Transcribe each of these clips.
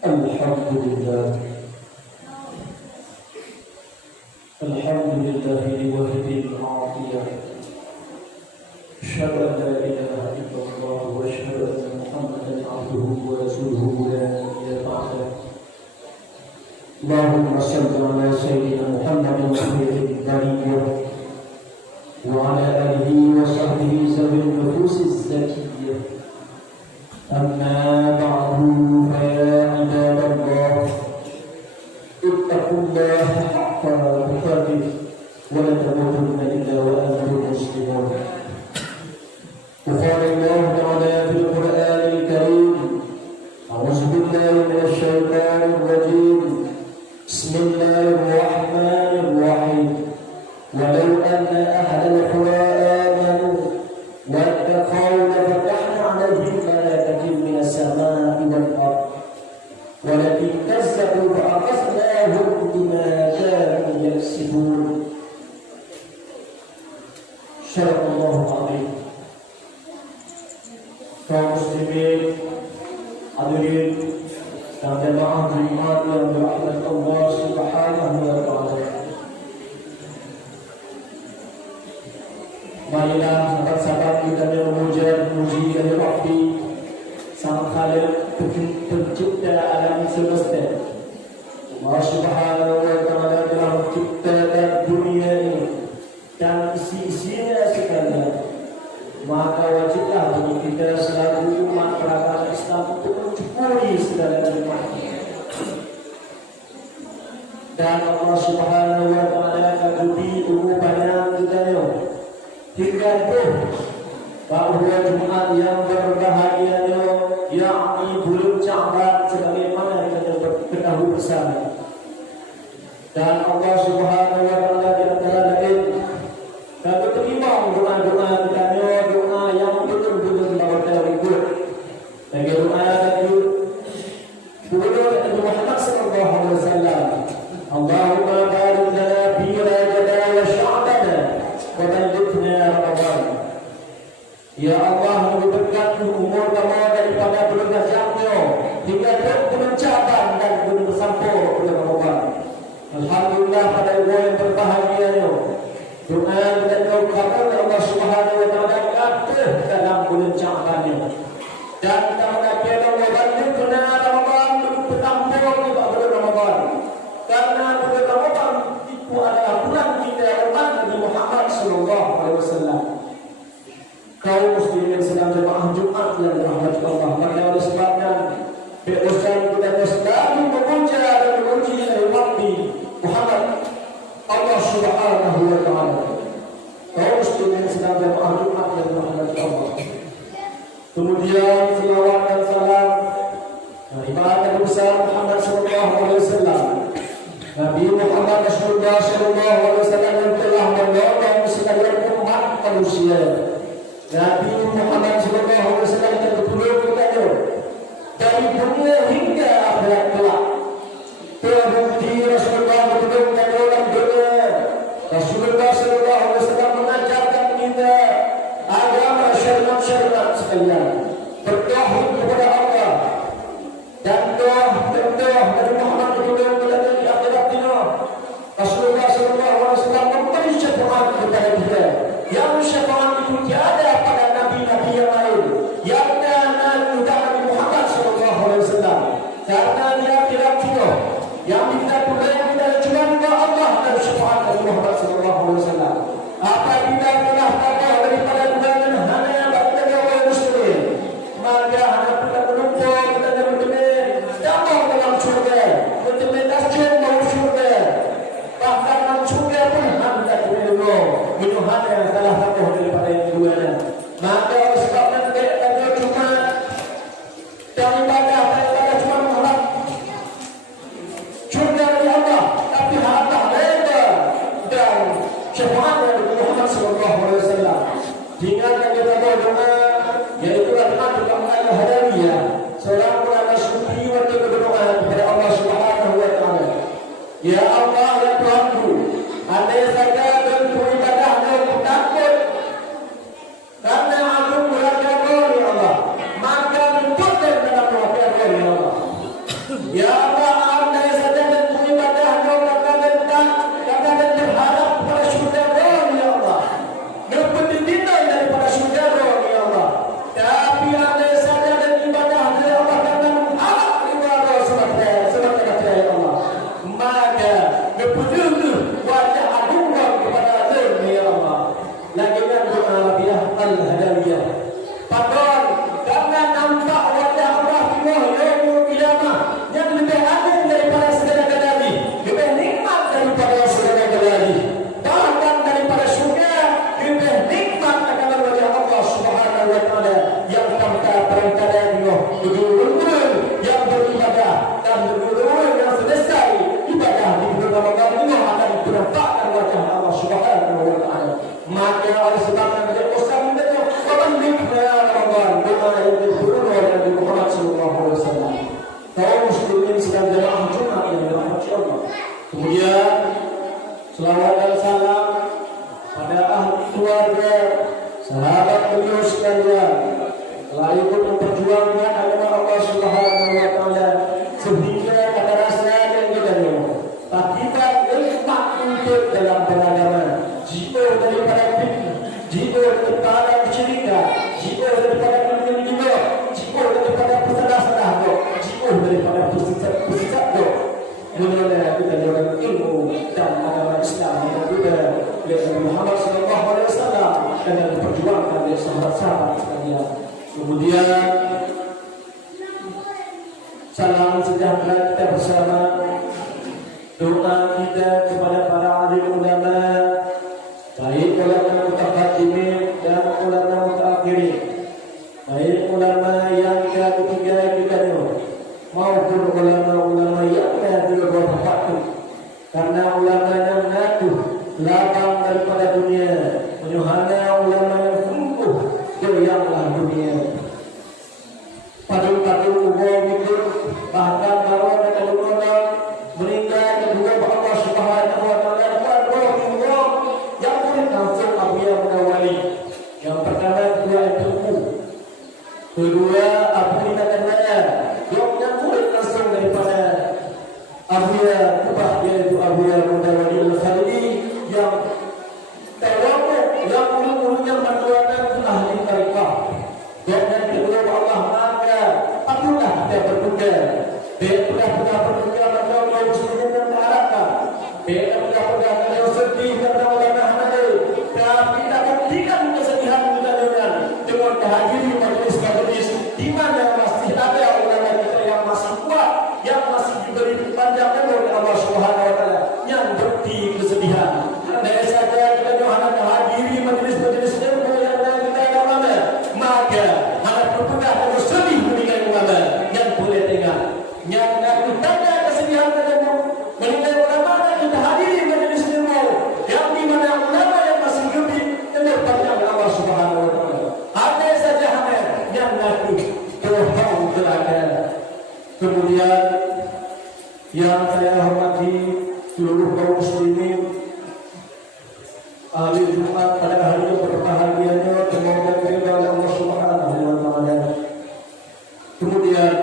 الحمد لله لوحده العافية. أشهد أن لا إله إلا الله وأشهد أن محمدا عبده ورسوله لا نبي بعده. اللهم صل على سيدنا محمد خير البرية وعلى آله وصحبه ذوي النفوس الزكية. أما بعد فيا عباد الله اتقوا الله حق تقاته ولا تموتن إلا وأنتم مسلمون. وقال الله تعالى في القرآن الكريم: أعوذ بالله من الشيطان الرجيم، بسم الله الرحمن الرحيم. ولو أن أهل القرى آمنوا واتقوا لفتحنا عليهم بركات من السماء والأرض ولكن كذبوا فأخذناهم بما كانوا يكسبون. صدق الله العظيم. Kaum muslimin, hadirin dan jemaah Jumat yang dirahmati Allah Subhanahu wa taala. Marilah sahabat-sahabat kita memuji dari Rabbi Sang Khaliq pencipta alam semesta. Allah Subhanahu wa taala telah menciptakan dunia ini dan isi-isinya sekalian. Maka wajiblah bagi kita selaku umat beragama Islam untuk mensyukuri segala nikmatnya. Dan Allah Subhanahu wa taala kaguti umumnya kita hingga itu bahawa Jumat yang berbahagia yakni bulan Sya'ban sebagaimana kita ketahui bersama. Dan Allah Subhanahu wa taala di antara lain kalau terima doa-doa kita, doa yang betul-betul kita ikut. Dan doa itu Nabi Muhammad sallallahu alaihi wasallam, Allahumma barik lana fi Rajab wa Sya'ban wa ballighna Ramadan. Ya Allah, berikan umur kami daripada bulan Rajab hingga bulan Sya'ban dan bulan bersampo bulan Ramadan. Alhamdulillah pada bulan yang berbahagia ini. Doa dan kabul Allah Subhanahu wa taala kabul dalam bulan Sya'ban ini. Dan kita mengatakan wabalighna Ramadan bertampur di bulan Ramadan. Karena bulan Ramadan itu adalah bulan kita umat Nabi Muhammad sallallahu alaihi wasallam. Kaum muslimin sedang jemaah Jumat yang dirahmati Allah. Maka oleh sebabnya berusaha kita selalu memuja dan memuji Nabi Muhammad Allah Subhanahu wa taala. Kaum muslimin sedang jemaah Jumat yang dirahmati Allah. Kemudian selawat dan salam kepada besar Muhammad sallallahu alaihi wasallam. Nabi Muhammad Rasulullah sallallahu alaihi wasallam yang telah menolong sekalian umat manusia. Nabi Muhammad sallallahu alaihi wasallam yang betul kita dari dunia hingga akhirat kelak. Terbukti Rasulullah betul dalam dunia. Rasulullah sallallahu alaihi wasallam mengajarkan kita agama syariat sekalian. Bertauhid kepada Allah dan doa dari Muhammad betul dalam di akhirat ini. Rasulullah sallallahu alaihi wasallam memberi syafaat kepada kita. Yang syafaat itu tiada pada nabi-nabi yang lain. Yang Nabi Muhammad sallallahu alaihi wasallam. Karena dia tidak kira yang kita boleh kita cuma Allah dan syafaat Nabi Muhammad sallallahu alaihi wasallam. Apa kita telah tabah daripada dugaan hanya bagi orang muslim, maka hanya kita berlupa kita berteman damai dalam surga, berteman dasar dalam surga. Bahkan dalam surga pun anda tidak dulu menuhan yang telah tabah daripada yang kedua. Maka sebabnya kita cuma dan ibadah cuma mengharap surga dari Allah, tapi harta lebar dan syafaat dari Muhammad sallallahu Ya Allah, andai saja bentuk ibadah katakan berharap pada syurga ya Allah. Dapat dinilai daripada syurga ya Allah. Tapi andai saja dan ibadah ya Allah katakan harap ibadah sebab kata ya Allah. Maka kepedulian wajah agung kepada Allah ya Allah. Lagi kan doa Rabiah al-Hadawiyah. Padahal karena nampak wajah Allah di yaumul qiyamah yang lebih agung daripada segala galanya, lebih nikmat daripada segala galanya, bahkan daripada syurga lebih nikmat akan wajah Allah Subhanahu wa taala yang tanpa perantara bergurau yang beribadah dan bergurau yang selesai ibadah di bulan Ramadan ini akan dinampakkan wajah Allah Subhanahu wa taala. Maka oleh sebab yang Usam itu menikmati Ramadan doa yang diturunkan oleh Nabi Muhammad SAW. Kaum muslimin sedang jemaah Jumat yang dirahmati Allah. Kemudian selawat dan salam pada ahli keluarga, sahabat beliau sekalian, telah ikut memperjuangkan agama Allah Subhanahu wa taala sehingga pada rasa yang kita akibat nikmat untuk dalam beragama. Jika daripada fitnah, jika daripada kesyirikan, jika daripada dunia, jika daripada pesalah-salah, jika daripada pesisat, kemudian kita dapat ilmu dan agama Islam yang juga Nabi Muhammad SAW dan yang diperjuangkan oleh sahabat-sahabat sekalian. Kemudian salam sejahtera kita bersama, doa kita kepada para alim ulama, baik ulama mutaqaddimin dan ulama mutaakhirin, baik ulama yang ketiga kita maupun ulama-ulama yang juga berwafat, karena ulama yang mengaku lapang daripada dunia, menyuhana ulama yang sungguh goyanglah dunia. Padung-padung ubah itu bahkan kalau mereka berkorban meninggal kedua Allah Subhanahu wa taala yang boleh langsung Abuya Munawali. Yang pertama kedua ilmu, kedua Abu Lina dan Maya yang boleh langsung daripada Abuya Kubah, yaitu Abuya Munawali al-Khalidi yang terwakil yang ulu-ulunya menduakan ahli tarikah. Dan kedua Allah maka patutlah kita berdoa. Dia pernah berdoa pada Allah Subhanahu wa taala. Dia pernah beliau sedih karena ulama ada, tapi tak buktikan kesedihan kita dengan kehadiran majelis di mana masih ada ulama kita yang masih kuat, yang masih diberi panjang oleh Allah Subhanahu wa taala, yang bukti kesedihan. Andai saja kita Yohanan hadiri majelis-majelis ilmu yang kita ulama, maka anak berpegang dan sedih meninggal ulama yang boleh tengah, yang aku tanya kesedihan kita meninggal ulama dan kita hadiri majelis ilmu yang di mana ulama yang masih hidup dan berpanjang Allah Subhanahu wa taala. Andai saja yang aku terhau telaga. Kemudian yang saya hormati seluruh kaum muslimin, ahli Jumat pada hari yang berbahagianya, semoga ridha Allah Subhanahu wa taala. Kemudian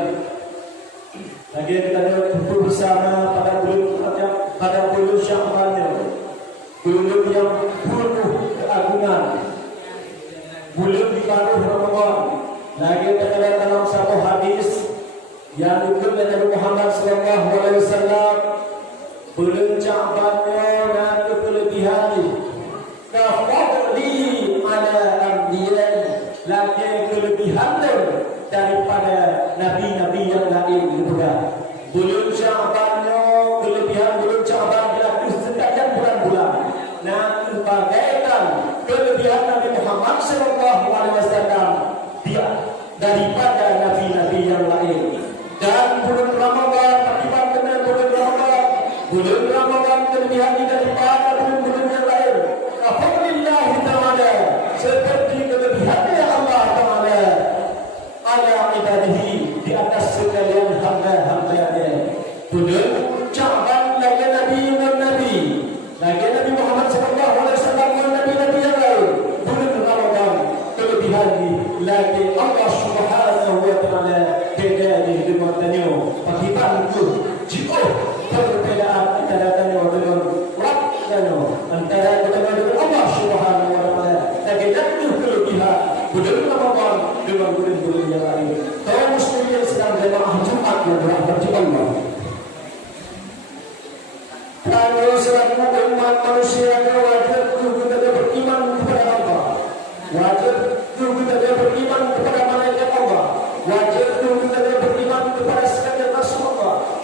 lagi kita kumpul bersama pada bulan Sya'ban, bulan yang penuh keagungan, bulan di paruh Ramadan. Lagi terdapat dalam satu hadis yang dikutip Nabi Muhammad SAW, bulan Sya'bannya dan kelebihan kafadli ala anbiya'i, lagi kelebihan daripada nabi-nabi yang lain juga. Bulan Sya'bannya kelebihan bulan Sya'ban berlaku setiap bulan-bulan. Nanti bagaikan kelebihan Nabi Muhammad SAW dia daripada nabi-nabi yang lain. Dan bulan Ramadan akibat dengan bulan Ramadan kelebihan daripada bulan-bulan yang lain. Alhamdulillah ta'ala, seperti kelebihannya Allah ta'ala ala ibadihi, di atas sekalian hamba-hambanya. Bulan Sya'ban lagi Nabi Nabi Muhammad SAW dan Nabi-Nabi yang lain. Bulan Ramadan kelebihan lagi Allah Subhanahu wa taala beda di dunia. Akibat itu umat manusia wajib kita beriman kepada Allah. Wajib kita beriman kepada malaikat Allah. Wajib kita beriman kepada sekalian Rasulullah.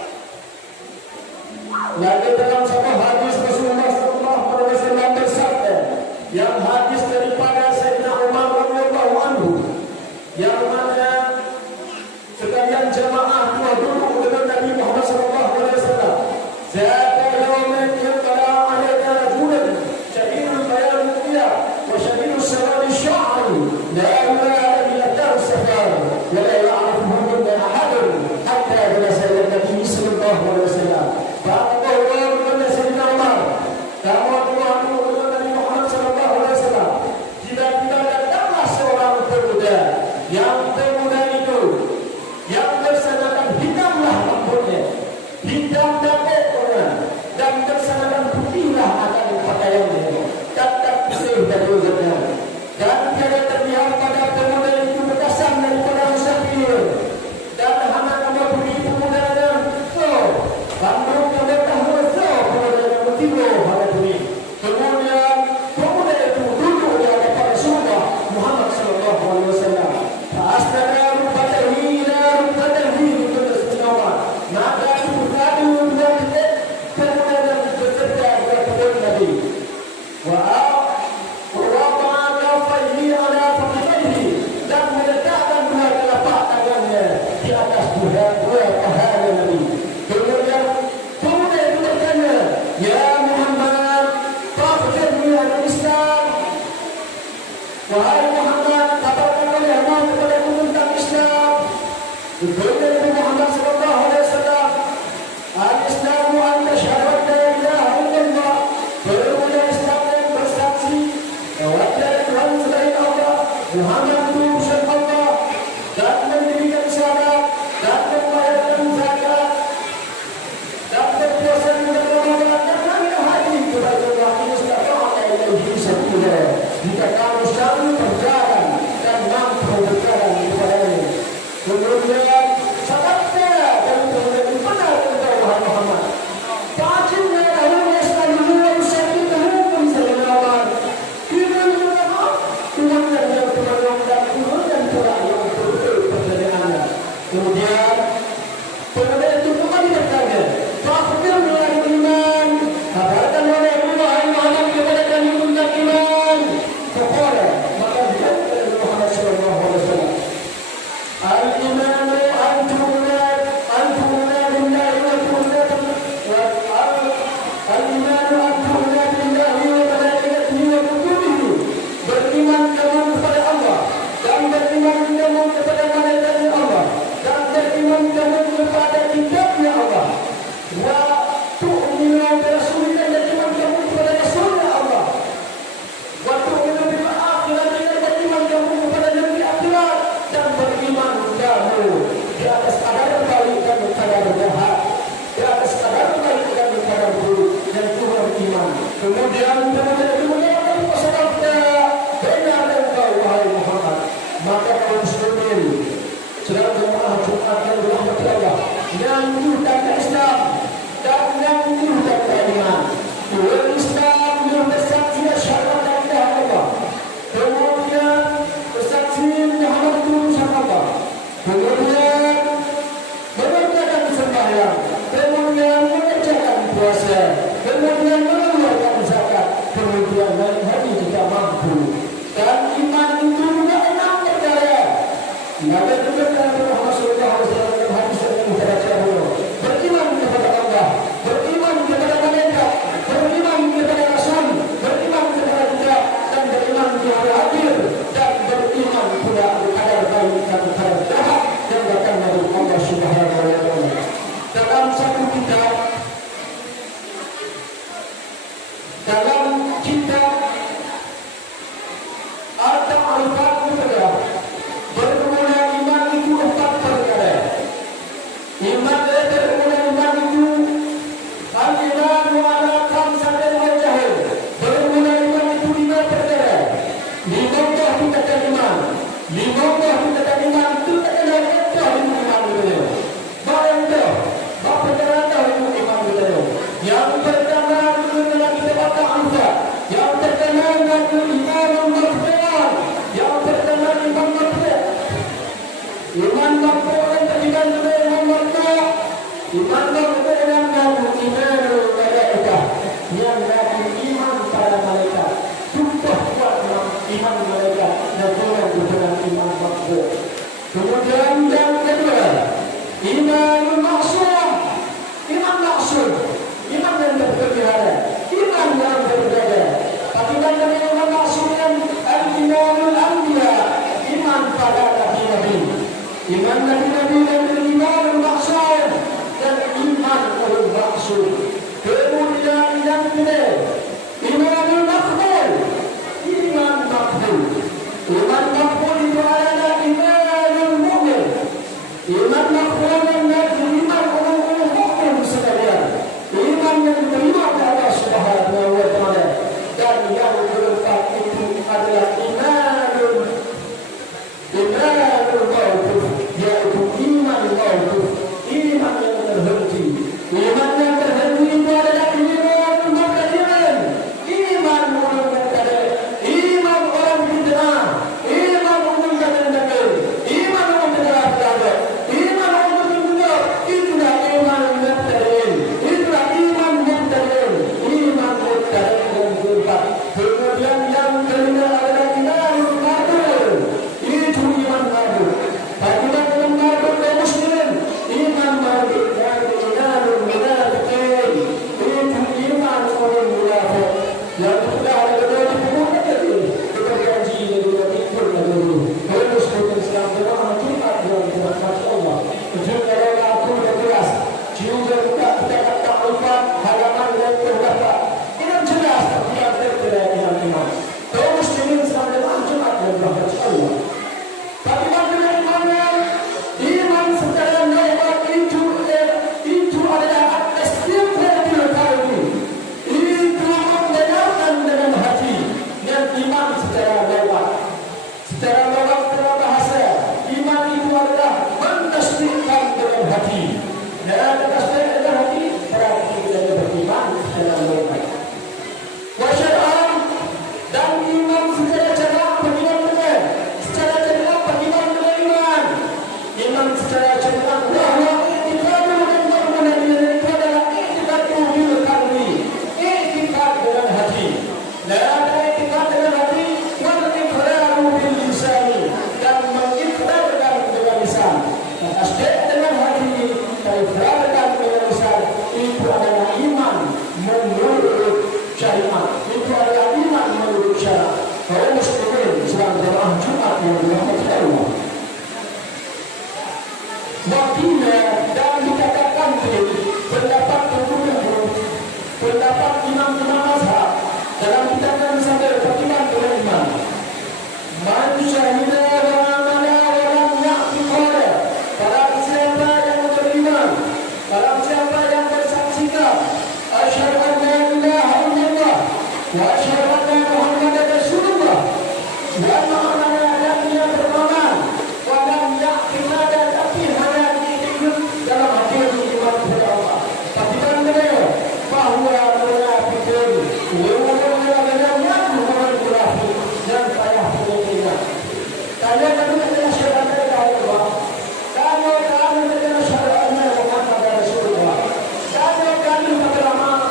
Lagi dalam satu hadis Rasulullah sallallahu alaihi wasallam bersabda, yang hadis daripada Sayyidina Umar radhiyallahu anhu, yang mana sekalian jamaah duduk dengan Nabi Muhammad sallallahu alaihi wasallam. Zata yawmin yaqala alayna rajulan shadidul bayan qiyam wa shadidus sawadi sya'ri la ilaha illa safar wa la ya'rifuhu minna ahadun hatta jalasa ila Nabi sallallahu alaihi wasallam. Yang pemuda itu yang bersanakan hitamlah rambutnya, hitam dan ekornya, dan bersanakan putihlah akan pakaiannya, tak putih dan wajahnya, dan tiada terlihat pada pemuda itu bekasan daripada musafir, dan anak nama budi pemudanya bandung yang tahu pemuda yang bertiga pada bumi. Kemudian pemuda itu duduk di hadapan Rasulullah Muhammad sallallahu alaihi wasallam. Asnada rupatahi ila rupatahi bersenawan. Maka berkadu dengan pemuda yang beserta kepada Nabi. Wa kafaihi ala fakhihi, dan meletakkan dua telapak tangannya di atas dua paha Nabi. Kemudian pemuda itu bertanya, "Ya Muhammad, akhbirni al-Islam." Wahai Muhammad, katakan olehmu kepada tentang Islam. Berbeda Nabi Muhammad sallallahu alaihi wasallam, al-Islamu an tashhadu an la ilaha illallah, bermula Islam yang bersaksi bahwa tiada Tuhan selain Allah, Muhammad itu utusan Allah, dan mendirikan syahadat, dan membayarkan zakat, dan berpuasa di bulan Ramadan, dan mengambil haji kepada Allah ini istata'a ilaihi sabila. Jika kamu selalu berjalan dan mampu berjalan kepadanya. Kemudian sahabatnya dan kemudian benar tentang wahai Muhammad. Fa'ajibna lahu yas'aluhu wa yusallimuhu min sallallahu. Kita berdoa Tuhan yang berdoa dan Tuhan yang doa yang betul pertanyaannya. Kemudian pemuda itu kembali bertanya, "Fa'akhbirni anil iman." Kabarkan olehmu wahai Muhammad kepada kami tentang iman. Faqala, maka dia Muhammad sallallahu alaihi wasallam, al-imanu an tu'mina billahi wa al-imanu an tu'mina billahi wa malaikatihi wa kutubihi. Beriman kamu kepada Allah, dan beriman kamu kepada malaikat Allah, dan beriman kamu kepada kitabnya Allah. Wa tu'minu bi rasulillah, dan beriman kamu kepada rasulnya Allah. Wa tu'minu bil akhirati, dan beriman kamu kepada negeri akhirat, dan beriman kamu di atas kadar baik dan kadar jahat, di atas kadar baik dan kadar buruk, dan itu beriman. Kemudian kemudian sabda, benar engkau wahai Muhammad. Maka kaum muslimin sedang jemaah Jumat yang dirahmati Allah, yang tentang Islam dan yang tentang iman. Tuhan Islam yang bersaksi asyhadu an la ilaha illallah. Kemudian bersaksi Muhammad itu utusan Allah. Kemudian mengerjakan sembahyang. Kemudian mengerjakan puasa. Kemudian mengeluarkan zakat. Kemudian naik haji jika mampu. Dan iman itu juga 6 perkara. Nabi Muhammad sallallahu alaihi wasallam dalam hadis yang kita baca dulu. Beriman kepada Allah, beriman kepada malaikat, beriman kepada Rasul, beriman kepada kitab, dan beriman kepada akhir, dan beriman pula kadar baik dan kadar jahat yang datang dari Allah Subhanahu wa taala. Dalam satu kitab, dalam kitab Al-Ta'rif Iman berkenaan dengan imanul malaikah, yang dari iman pada malaikat. Contoh kuat dalam iman malaikat dan dengan berkenaan iman makhluk. Kemudian yang kedua, imanul maksud. Iman maksud, iman yang berperkara, iman yang berbeda. Bagaimana dengan iman maksud yang al-imanul anbiya, iman pada nabi-nabi. Iman nabi-nabi dan imanul maksud dan iman ulul maksud. Kemudian yang kedua, imanul makhlul. Iman makhlul. Iman makhlul itu adalah imanul mu'min. Iman makhlul yang dari iman ulul mu'min sekalian. Iman yang diterima oleh Allah Subhanahu wa taala. Dan yang keempat itu adalah imanul mawquf, yaitu iman mawquf, iman yang terhenti. Iman yang terhenti itu adalah iman mubtadi'in, iman orang mubtadi', iman orang bid'ah, iman orang kafir, iman orang bid'ah, iman orang bid'ah. Itulah iman mubtadi'in, itulah iman mubtadi'in, iman mubtadi' yang keempat. Kemudian yang kelima adalah imanul ma'dul, itu iman ma'dul. Bagaimana dengan ma'dul kaum muslimin? Iman ma'dul dan imanul munafiqin, itu iman orang munafik. Yang sudah ada kedua dibuka tadi, kita kaji dari ikut dulu. Kalau muslimin Islam berdoa Jumat dan Jumat masya Allah. Juga dalam aku dan jelas. Juga kita tak lupa halaman yang terdapat. Ini jelas kita terkena iman. Kaum muslimin Islam berdoa Jumat dan Jumat masya Allah. Bagaimana dengan iman? Iman secara normal itu adalah istiqlal qalbi. Itu membenarkan dengan hati. Dan iman secara normal. Secara normal, secara bahasa, iman itu adalah mentasdikkan dengan hati. Dan tasdik dengan hati berarti kita beriman secara normal. Wasyar'an dan iman secara cara bagaimana? Secara cara bagaimana dengan iman? Iman secara cara bahwa itikadu dan perbuatan itu adalah itikadu bil qalbi, itikad dengan hati. Dan ada itikad dengan hati, wal iqraru bil lisani, dan mengikrarkan dengan lisan. Tasdik dengan hati, ikrarkan dengan lisan, itu adalah iman menurut syariat. Itu adalah iman menurut syariat. Kaum muslimin Islam berdoa Jumat yang dirahmati Allah. Wakilnya dan dikatakan pendapat tertentu, pendapat imam-imam mazhab dalam kitabnya misalnya beriman dengan iman. Man syahida wa amana wa lam ya'tiqada. Barang siapa yang beriman, barang siapa yang bersaksikan asyhadu an la ilaha illallah wa asyhadu anna Muhammadan Rasulullah wa ma'amana dan dia beramal wa lam ya'tiqada, tapi hanya diikut dalam hati iman kepada Allah. Tapi kan beliau bahwa munafiqun dan payah pengingat. Kalau kami adalah syahadat Allah, kalau kami adalah syahadat Muhammad Rasulullah, kalau kami beramal,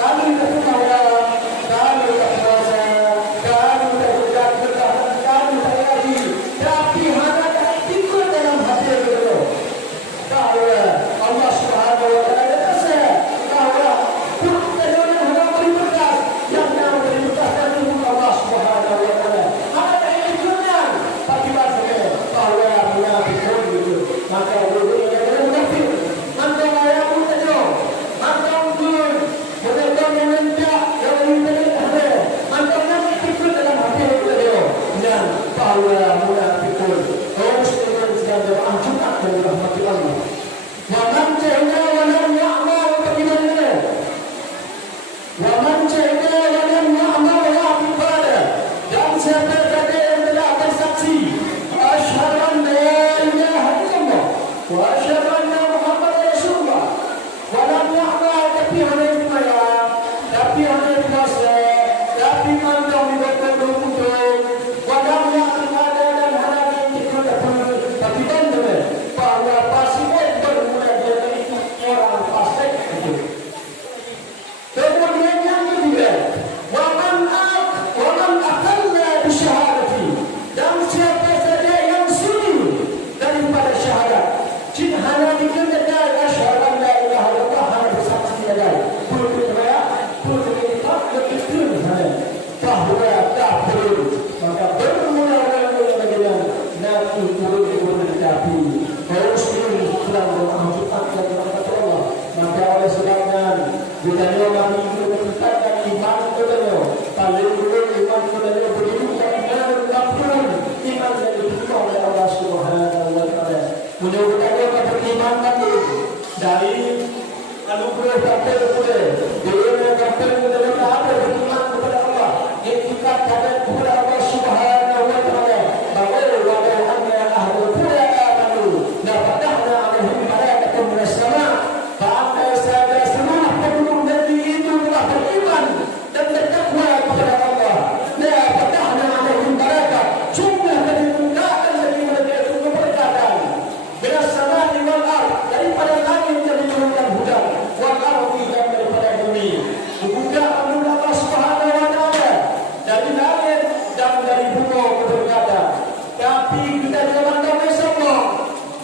kami berkata, kalau Bukannya kami meningkatkan iman kepada paling dulu iman kepada beriman dan kampung iman yang diterima oleh Allah Subhanahu wa Ta'ala. Mudah-mudahan kita beriman tadi dari anugerah kampung kepada dia kampung kepada apa beriman kepada Allah etikat kepada Allah Subhanahu wa Ta'ala. Bahawa anna ahlul qura amanu la fatahna alaihim barakatan minas sama' fa'amma sada seluruh penduduk negeri itu telah beriman dan bertakwa kepada Allah. La fatahna alaihim barakat sungguh kami bukakan bagi mereka itu keberkatan minas sama'i wal ardh daripada langit yang diturunkan hujan wal ardhi dan daripada bumi. Dibuka oleh Allah Subhanahu wa Ta'ala dari langit dan dari bumi keberkatan. Tapi kita jangan tahu semua.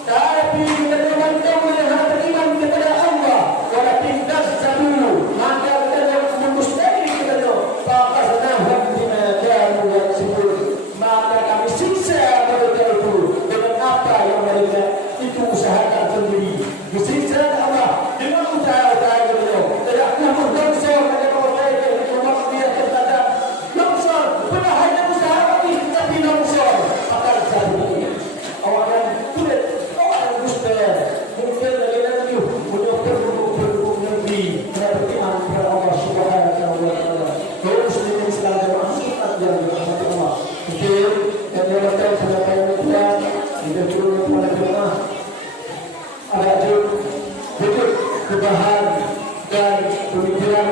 Tapi kita jangan tahu yang beriman kepada Allah. Walakin tasjalu maka kita mustahil kita faqadnahum bima kanu yaksibun. Maka kami siksa mereka itu dengan apa yang mereka itu usahakan sendiri. Disiksa Allah dengan usaha-usaha mereka. Tidak pernah longsor mereka mereka itu dia terhadap longsor. Pernah hanya usaha tapi longsor. Orang kulit, orang dusta, mungkin lagi punya penduduk negeri beriman kepada Allah Subhanahu wa Ta'ala. Kaum muslimin Islam jemaah sunat yang dirahmati Allah. Mungkin yang dilakukan pendapat yang mudah, kita perlu kepada jemaah ada wujud kebahan dan pemikiran